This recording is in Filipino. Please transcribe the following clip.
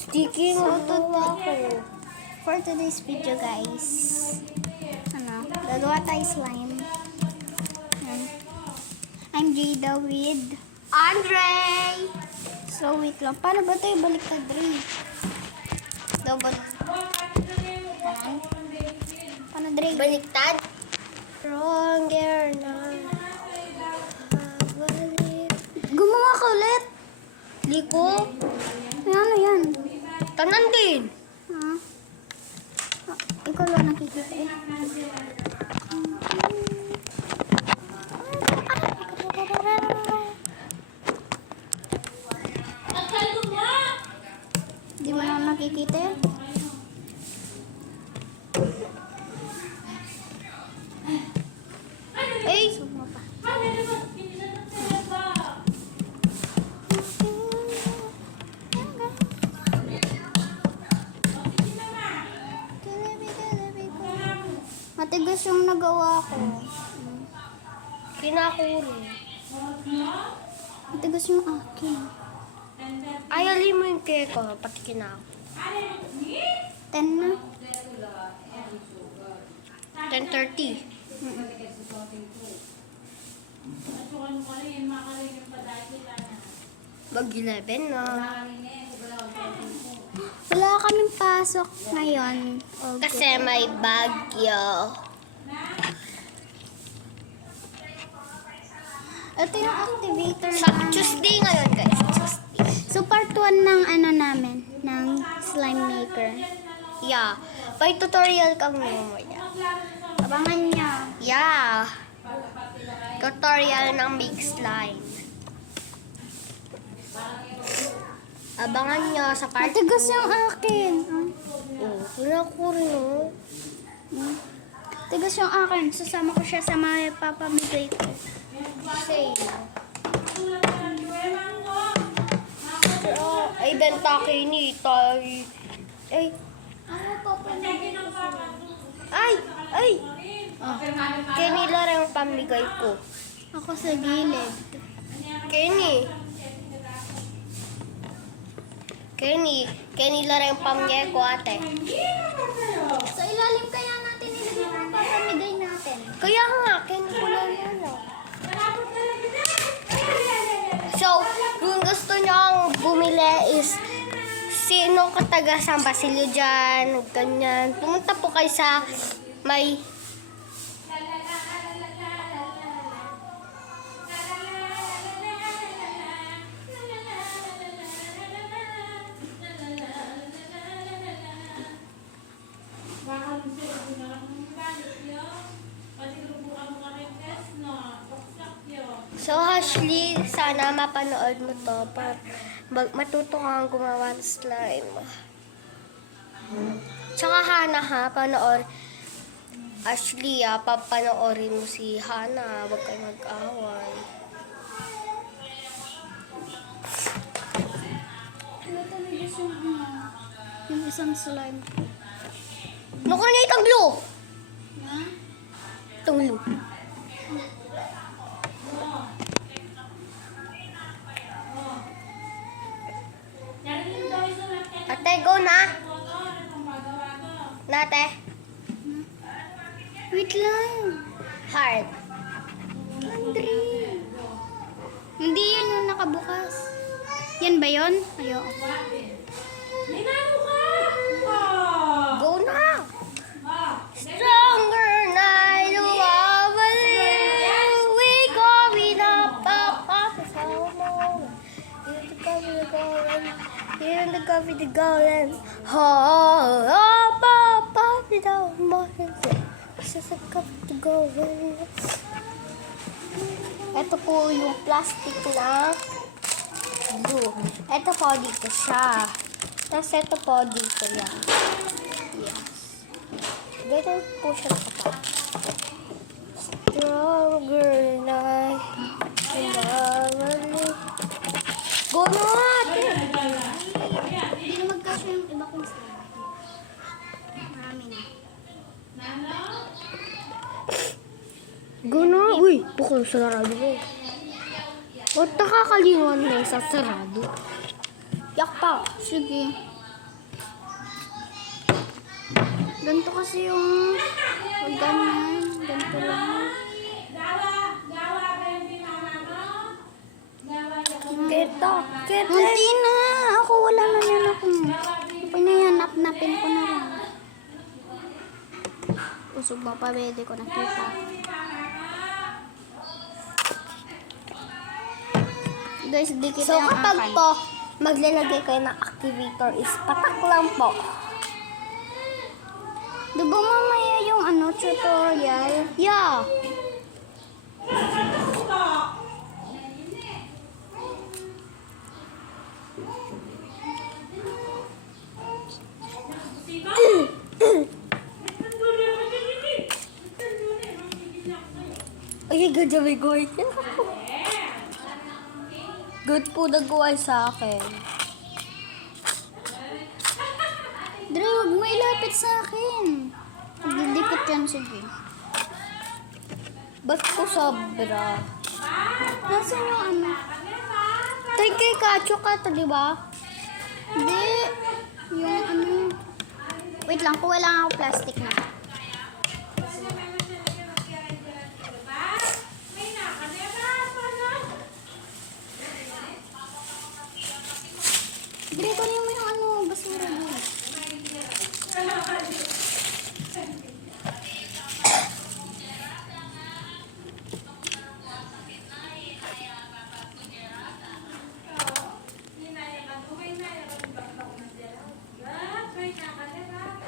Sticking utot ako. For today's video, guys, gagawa tayo slime. Yan. I'm Jada with Andre! So, wait lang. Paano ba tayo baliktad, Dre? Double. Yan. Paano, Dre? Baliktad? Stronger na. Gumawa ka ulit. Liko? Ano yan? Tanan din. Ha? Ikaw lang nakikita eh. Di mo naman nakikita eh. Ay! Suma pa. Matigas yung nagawa ko. Kinakulong. Matigas yung akin. Ay, alin mo yung cake ko, pati kinako. 10 na. 10:30. Mag-11 na. Wala kaming pasok ngayon. Kasi may bagyo. Ito yung activator Sa namin. Tuesday ngayon, guys. Tuesday. So, part 1 ng namin, ng slime maker. Yeah. May tutorial kang mamaya. Abangan niya. Yeah. Tutorial ng big slime. Abangan nyo sa part 2. Matigas yung akin. Oh, wala ko rin, oh. Tigas yung akin. Sasama ko siya sa mga papamigay ko. Same. Ay, benta ni Tay. Ay, Ano papamigay ko sila? ay, ay. Kenny lang ang pamigay ko. Ako sa gilid. Kenny lang ang pamigay ko, ate. Sa ilalim kaya natin ilagay yung papamigay natin. Kaya nga, Kenny ko lang yan, oh. So, kung gusto nyo bumili is sino kataga San Basilio dyan, ganyan. Pumunta po kayo sa may So, Ashley, sana mapanood mo to para matuto kang gumawa ng slime. Tsaka Hana ha, panood. Ashley, papanoorin mo si Hana. Huwag kayo mag-away. Ano talaga yung isang slime? Naku na itang blue! Ha? Itong blue. Ate, go na! Nate, Wait lang. heart. Andre. Hindi yan yung nakabukas. Yan ba yun? Ayoko. Go na! Stronger night, I believe we going up, up, up, so long. Here in the coffee, the golden. Up, up, up, down, mountain. This is a coffee, the golden. Ito po yung plastic na blue. Ito po dito siya. Tapos ito po dito yan. Yes. Ganyan po siya nakapag. Stronger night. Go na ate! Hindi na magkasya yung iba kong slime. Marami na. Go na! Uy! Bukol sa sarado ko. Ba't nakakaliwan na sa sarado? Yak pa! Sige. Ganito kasi yung... Huwag ganyan. Ganito lang. Kito. Hindi na. Ako wala na yan ako. Pinahanap-napin ko na lang. Usog mo pa, pwede ko nakita. Guys, di kita So yung kapag akin. po maglalagay kayo ng activator is patak lang po. Diba mamaya yung ano, tutorial? Yeah. Ay, good job, Goy. Good po nagawa sa akin. Dre, huwag mo ilapit sa akin. Didikit yan, sige. Ba't po sobra? Nasaan yung ano? Tay kay Kacho ka to, di ba? Hindi. Yung ano. Wait lang, kuha lang ako plastic na.